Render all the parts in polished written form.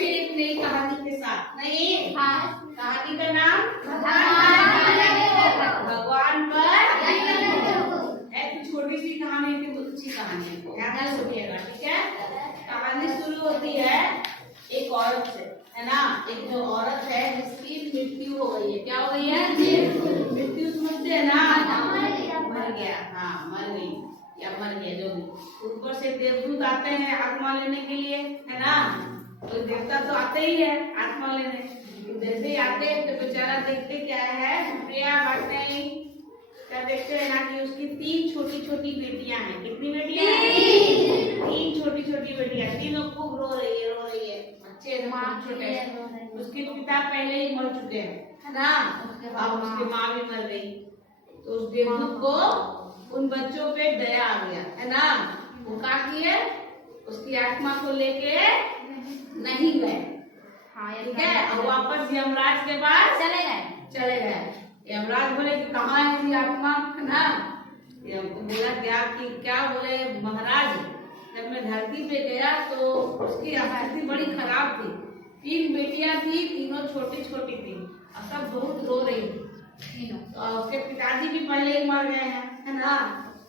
फिर एक नई कहानी के साथ। नहीं कहानी का नाम भगवान पर एक छोटी सी कहानी थी, बहुत अच्छी कहानी है, ध्यान से सुनिएगा, ठीक है। कहानी शुरू होती है एक औरत से, है ना। एक जो औरत है जिसकी मृत्यु हो गई है। क्या हो गई है? मृत्यु समझते है ना, मर गया, हाँ मर गई या मर गया जो भी। ऊपर से देवदूत आते हैं आत्मा लेने के लिए, है ना। तो देवता तो आते ही है आत्मा लेने। जैसे ही आते हैं तो बेचारा देखते क्या है, प्रिया नहीं क्या देखते हैं ना कि उसकी 3 छोटी छोटी बेटियां हैं। कितनी बेटियां हैं? 3 छोटी छोटी बेटियां। तीनों खूब रो रही है, बच्चे छोटे हैं। उसके पिता पहले ही मर चुके हैं, है ना। अब उसकी माँ भी मर गई। तो उस देवदूत को उन बच्चों पे दया आ गया, है ना। वो क्या किए, उसकी आत्मा को लेके नहीं गए, ठीक है। और वापस यमराज के पास चले गए। यमराज बोले कि कहाँ है इसकी आत्मा, है ना। तो बोला क्या बोले महाराज, जब मैं धरती पे गया तो उसकी स्थिति बड़ी खराब थी। 3 बेटियां थी, तीनों छोटी छोटी थी और सब बहुत रो रही थी। तो उसके पिताजी भी पहले ही मर गए हैं, है ना।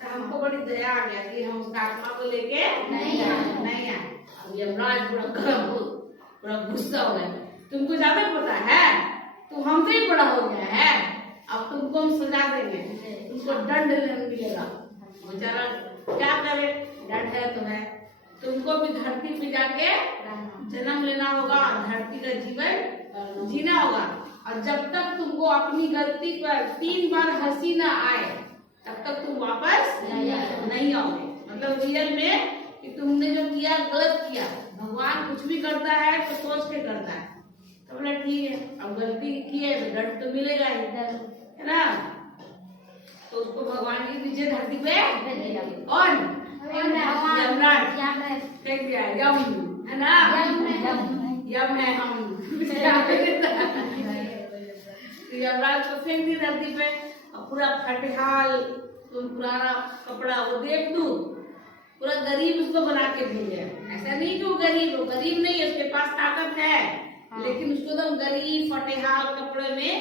तो हमको बड़ी दया आ गया कि हम उसका आत्मा को लेके नहीं आए। अब यमराज पूरा गुस्सा हो गया। तुमको ज्यादा पता है, तुम हमसे ही बड़ा हो गया है, अब तुमको हम सजा देंगे, तुमको दंड मिलेगा। बेचारा क्या करे, दंड है तो है। तुमको भी धरती पे जाके जन्म लेना होगा, धरती का जीवन जीना होगा। और जब तक तुमको अपनी गलती पर 3 बार हंसी ना आए तब तक तुम वापस नहीं आओगे। मतलब रियल में कि तुमने जो किया गलत किया। भगवान कुछ भी करता है तो सोच के करता है। तो बोला ठीक है, अब गलती की है तो दंड तो मिलेगा ही, है ना। तो उसको भगवान के नीचे धरती पे कौन, यमराज फेंक दिया। यम है ना, यम है हम। यमराज को फेंक दी धरती पे और पूरा फटहाल पुराना कपड़ा, वो देवदूत पूरा गरीब उसको बना के भेजे। ऐसा नहीं कि वो गरीब नहीं है, उसके पास ताकत है, लेकिन उसको तो गरीब फटेहाल कपड़े में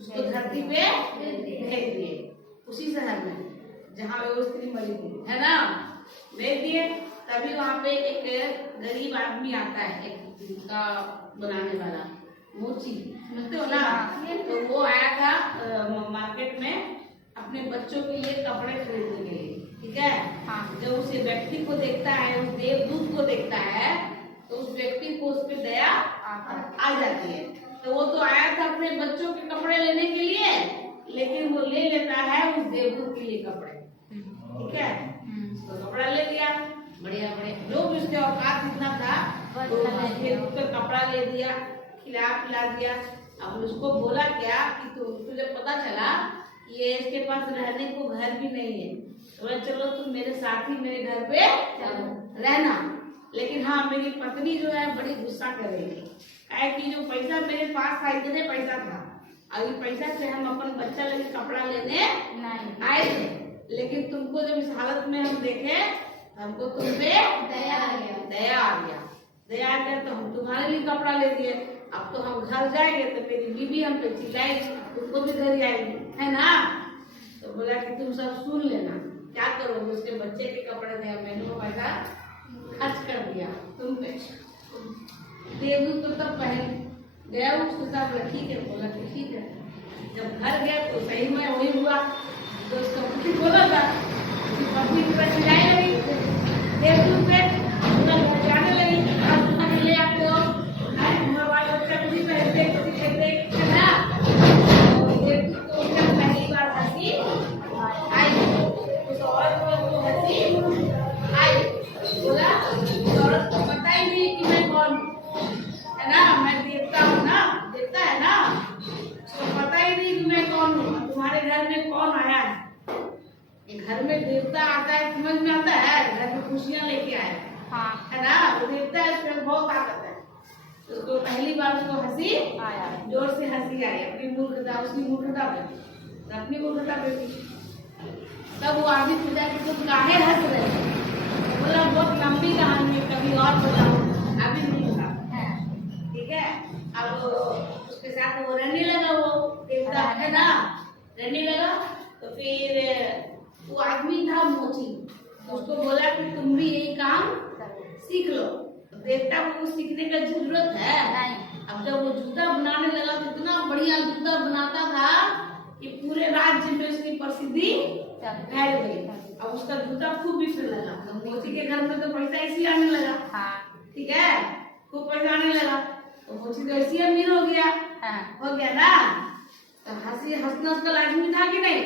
उसको धरती पे भेज दिए। उसी शहर में जहाँ वो स्त्री मरी थी, है ना, भेज दिए। तभी वहाँ पे एक गरीब आदमी आता है, एक का बनाने वाला, मोची समझते हो ना। तो वो आया था मार्केट में अपने बच्चों के लिए कपड़े खरीदने के लिए, ठीक है। जब उस व्यक्ति को देखता है, उस देवदूत को देखता है, तो उस व्यक्ति को उस पर दया आ जाती है। तो वो तो आया था अपने बच्चों के कपड़े लेने के लिए, लेकिन वो ले लेता है उस देवदूत के लिए कपड़े, ठीक है। तो कपड़ा ले लिया, बढ़िया जो भी उसके औकात इतना था, तो कपड़ा ले दिया, खिला पिला दिया। अब उसको बोला क्या कि तुझे पता चला कि ये इसके पास रहने को घर भी नहीं है, तो चलो तुम मेरे साथ ही मेरे घर पे रहना। लेकिन हाँ, मेरी पत्नी जो है बड़ी गुस्सा कर रही है, है कि जो पैसा मेरे पास था, इतने पैसा था, अभी पैसा से हम अपन बच्चा लेके कपड़ा लेने आए थे, लेकिन तुमको जब इस हालत में हम देखे, हमको तुम पे दया आ गया तो हम तुम्हारे लिए कपड़ा ले दिए। अब तो हम घर जाएंगे तो मेरी बीवी हम पे चिल्लाएगी, तुमको भी घर जाएगी, है ना। तो बोला कि तुम सब सुन लेना, क्या करोगे, उसके बच्चे के कपड़े थे, मैंने वो पैसा खर्च कर दिया तुम पे। देवदूत तो तब पहन गया, उसके साथ बोला ठीक है, बोला कि ठीक है। जब घर गया तो सही में वही हुआ तो उसका पति बोला था, पत्नी की तरह चिल्लाने लगी देवदूत पे, जाने लगी, ले आते हो मोबाइल बच्चा कुछ पहनते है ना। देवदूत को पहली बार हंसी आई, उस औरत को हंसी आई। बोला औरत को पता ही नहीं कि मैं कौन हूँ, है ना, मैं देवता हूँ ना, देवता है ना, उसको पता ही नहीं कि मैं कौन हूँ। तुम्हारे घर में कौन आया है, घर में देवता आता है, समझ में आता है, घर में खुशियाँ लेके आए, है ना, वो देवता है, उसमें बहुत ताकत है। तो उसको पहली बार उसको हंसी आया, जोर से हंसी आई, अपनी मूर्खता, उसकी मूर्खता पे, अपनी मूर्खता पे भी। तब वो आदमी पूछा कि तुम काहे हंस रहे? बोला बहुत लंबी कहानी है, कभी और बताओ, अभी नहीं बता। तो वो रहने लगा, वो देवता है ना, रहने लगा। तो फिर वो आदमी था मोची, तो उसको बोला कि तुम भी यही काम सीख लो। तो देवता को सीखने का जरूरत है नहीं। अब जब वो जूता बनाने लगा तो इतना बढ़िया जूता बनाता था कि पूरे राज्य में उसकी प्रसिद्धि फैल गई। अब उसका जूता खूब बिकने लगा। तो मोची के घर में तो पैसा इसी आने लगा, ठीक है, खूब पैसा आने लगा। तो मोची तो ऐसी अमीर हो गया, हो गया ना। तो हंसना उसका लाजमी था कि नहीं।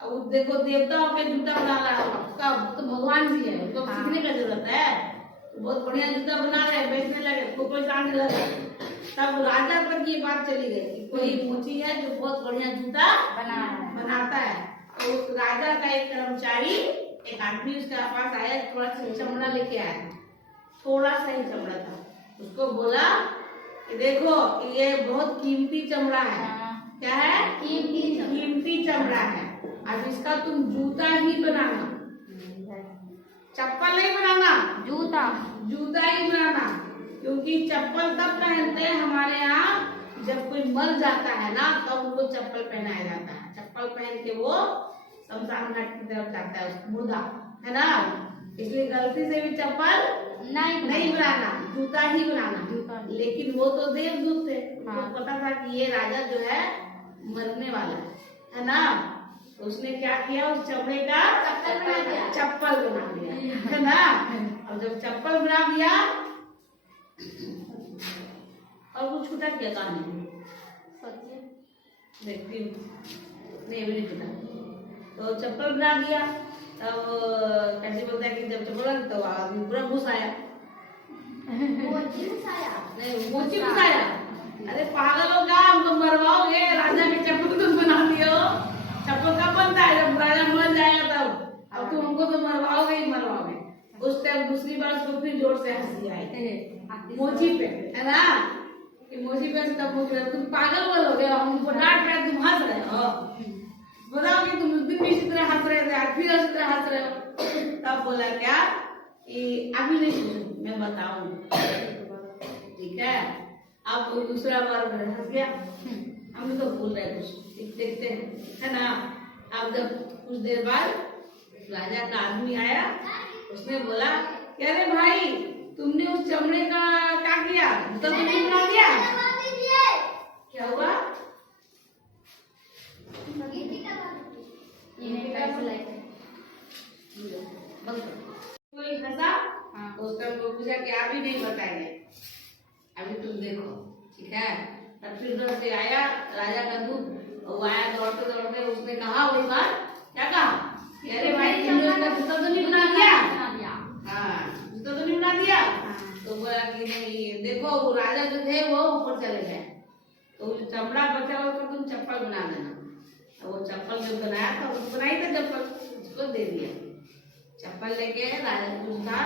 अब देखो देवता के जूता बना रहा है, उसका तो भगवान जी है, उसको सीखने का जरूरत है। तो बहुत बढ़िया जूता बना रहे, बेचने लगे, खूब पैसा आने लगा। तब राजा तक ये बात चली गई कि कोई मोची है जो बहुत बढ़िया जूता बनाता है। तो उस राजा का एक कर्मचारी, एक आदमी उसके पास आया, थोड़ा सा चमड़ा लेके आया, थोड़ा सा ही चमड़ा था। उसको बोला कि देखो ये बहुत कीमती चमड़ा है। क्या है? कीमती चमड़ा है। अब इसका तुम जूता ही बनाना, चप्पल नहीं बनाना, जूता ही बनाना। क्योंकि चप्पल तब पहनते हैं हमारे यहाँ जब कोई मर जाता है ना, तब उनको चप्पल पहनाया जाता है। चप्पल पहन के वो शमशान घाट की तरफ जाता है, मुर्दा है ना। इसलिए गलती से भी चप्पल नहीं बनाना, जूता ही बनाना। लेकिन वो तो देवदूत थे, उनको पता था कि ये राजा जो है मरने वाला है ना। तो उसने क्या किया, उस चमड़े का चप्पल बना दिया, है ना। और जब चप्पल बना दिया और कुछ छूटा क्या कहानी देखती हूँ, नहीं भी नहीं छूटा। तो चप्पल बना दिया, तब कैसे बोलता है कि जब चप्पल तो आदमी पूरा घुस आया, नहीं मोची घुस आया। अरे पागल हो क्या, हमको मरवाओगे, राजा के चप्पल तुम बना दियो। चप्पल कब बनता है, जब राजा मर जाएगा तब। अब तुम हमको तो मरवाओगे ही मरवाओगे। उस टाइम दूसरी बार उसको फिर जोर से हंसी आई मोची पे, है ना, कि मोची पे तब मोची, तुम पागल बोलोगे, हमको डांट रहे, तुम हंस रहे हो, बताओ कि तुम उस दिन भी इसी तरह हंस रहे थे, आज फिर इसी तरह हंस रहे हो। तब बोला क्या कि अभी नहीं सुनो, मैं बताऊंगा, ठीक है। अब दूसरा बार हंस गया, हम तो भूल रहे कुछ, देखते है ना। अब जब कुछ देर बाद राजा का आदमी आया, उसने बोला कि अरे भाई तुमने उस चमड़े का क्या किया, जूता तुमने बना दिया, क्या हुआ? कोई हंसा, तो उसका पूछा कि अभी नहीं बताएंगे, अभी तुम देखो, ठीक है। तब फिर उधर से आया राजा का दूत, वो आया दौड़ते दौड़ते, उसने कहा वही बात, क्या कहा, अरे भाई तुमने उसका जूता तो नहीं बना दिया, हाँ जूता तो नहीं बना दिया। तो बोला कि नहीं, देखो वो राजा जो थे वो ऊपर चले गए, तो चमड़ा बचा हुआ तुम चप्पल बना देना। तो वो चप्पल जो बनाया था, उसको बनाई था चप्पल, उसको दे दिया। चप्पल लेके राजा कुछ था,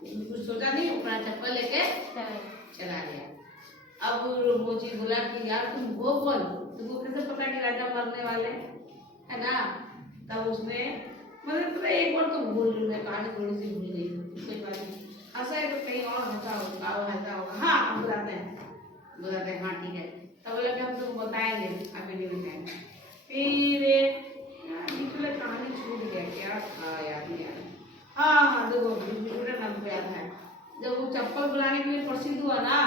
कुछ सोचा नहीं, अपना चप्पल लेके चला गया। अब मोची बोला कि यार तुम वो बोल, तुमको कैसे पता कि राजा मरने वाले, है ना। तब उसने मतलब एक बार तो भूल रही, मैं कहानी थोड़ी सी भूल गई, कोई बात नहीं, हंसा है तो कहीं और हंसा होगा, हाँ हम बताते हैं, हाँ ठीक है। तब बोला कि हम तुमको बताएंगे, अभी नहीं बताएंगे। फिर यार कहानी छूट गया, क्या था याद नहीं आ रहा। हाँ देखो नाम को याद है, जब वो चप्पल बनाने के लिए प्रसिद्ध हुआ ना,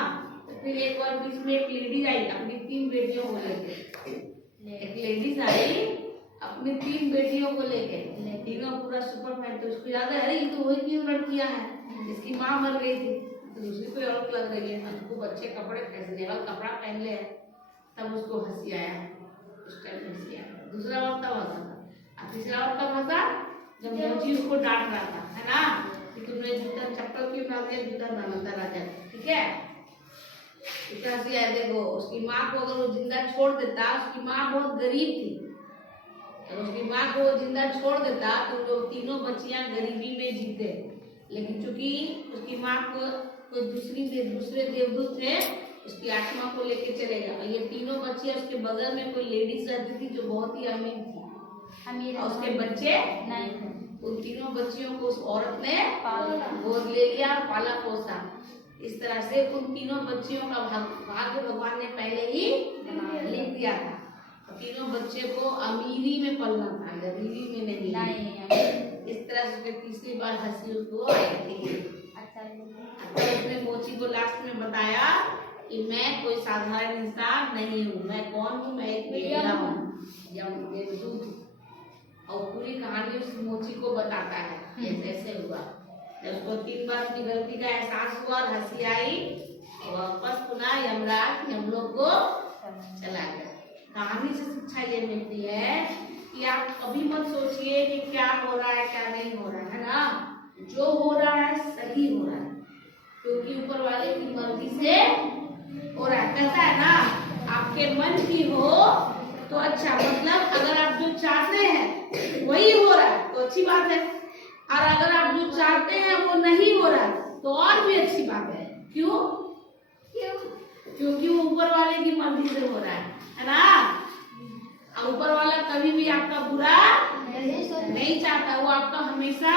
तो फिर एक बार बीच में एक लेडीज आई अपनी 3 बेटियों को लेके, एक लेडीज आई अपनी 3 बेटियों को लेके, तीनों पूरा सुपर फैन। तो उसको याद है, अरे ये तो वही 3 लड़कियां हैं, इसकी माँ मर गई थी, तो दूसरी कोई और लग रही है, उसको अच्छे कपड़े फैशनेबल कपड़ा पहन ले, तब उसको हंसी आया, उस टाइम हंसी आया। दूसरा बार तब हंसा था, और तीसरा बार तब हंसा जब मोची उसको डांट रहा था, है ना, कि तुमने जूता चप्पल क्यों ना दिया, जूता बनाना था राजा, ठीक है। इतना सी है, देखो उसकी माँ को अगर वो जिंदा छोड़ देता, उसकी माँ बहुत गरीब थी, और उसकी माँ को जिंदा छोड़ देता तो लोग तीनों बच्चियां गरीबी में जीते। लेकिन चूंकि उसकी माँ को कोई दूसरे देवदूत थे, उसकी आत्मा को लेके चले गए, और ये तीनों बच्चियां उसके बगल में कोई लेडीज रहती थी जो बहुत ही अमीर थी, और उसके बच्चे नहीं थे। उन तीनों बच्चियों को उस औरत ने गोद ले लिया, पाला पोसा, इस तरह से उन तीनों बच्चियों का भाग्य भगवान ने पहले ही लिख दिया था। और तीनों बच्चे को अमीरी में पलना था, गरीबी में नहीं। इस तरह से तीसरी बार हंसी उसको आई थी। तो उसने मोची को लास्ट में बताया कि मैं कोई साधारण इंसान नहीं हूँ, मैं कौन हूँ, मैं एक मेला हूँ, यमदूत। और पूरी कहानी उस मोची को बताता है कैसे ऐसे हुआ। जब उसको 3 बार अपनी गलती का एहसास हुआ और हंसी आई, और वापस पुनः यमराज यमलोक को चला गया। कहानी से शिक्षा ये मिलती है कि आप कभी मत सोचिए कि क्या हो रहा है क्या नहीं हो रहा है ना, जो हो रहा है सही हो रहा है, क्योंकि ऊपर वाले की मर्जी से हो रहा है। कहता है ना, आपके मन की हो तो अच्छा, मतलब अगर आप जो चाहते हैं वही हो रहा है तो अच्छी बात है, और अगर आप जो चाहते हैं वो नहीं हो रहा तो और भी अच्छी बात है। क्यों? क्योंकि वो ऊपर वाले की मर्जी से हो रहा है ना। और ऊपर वाला कभी भी आपका बुरा नहीं चाहता, वो आपका हमेशा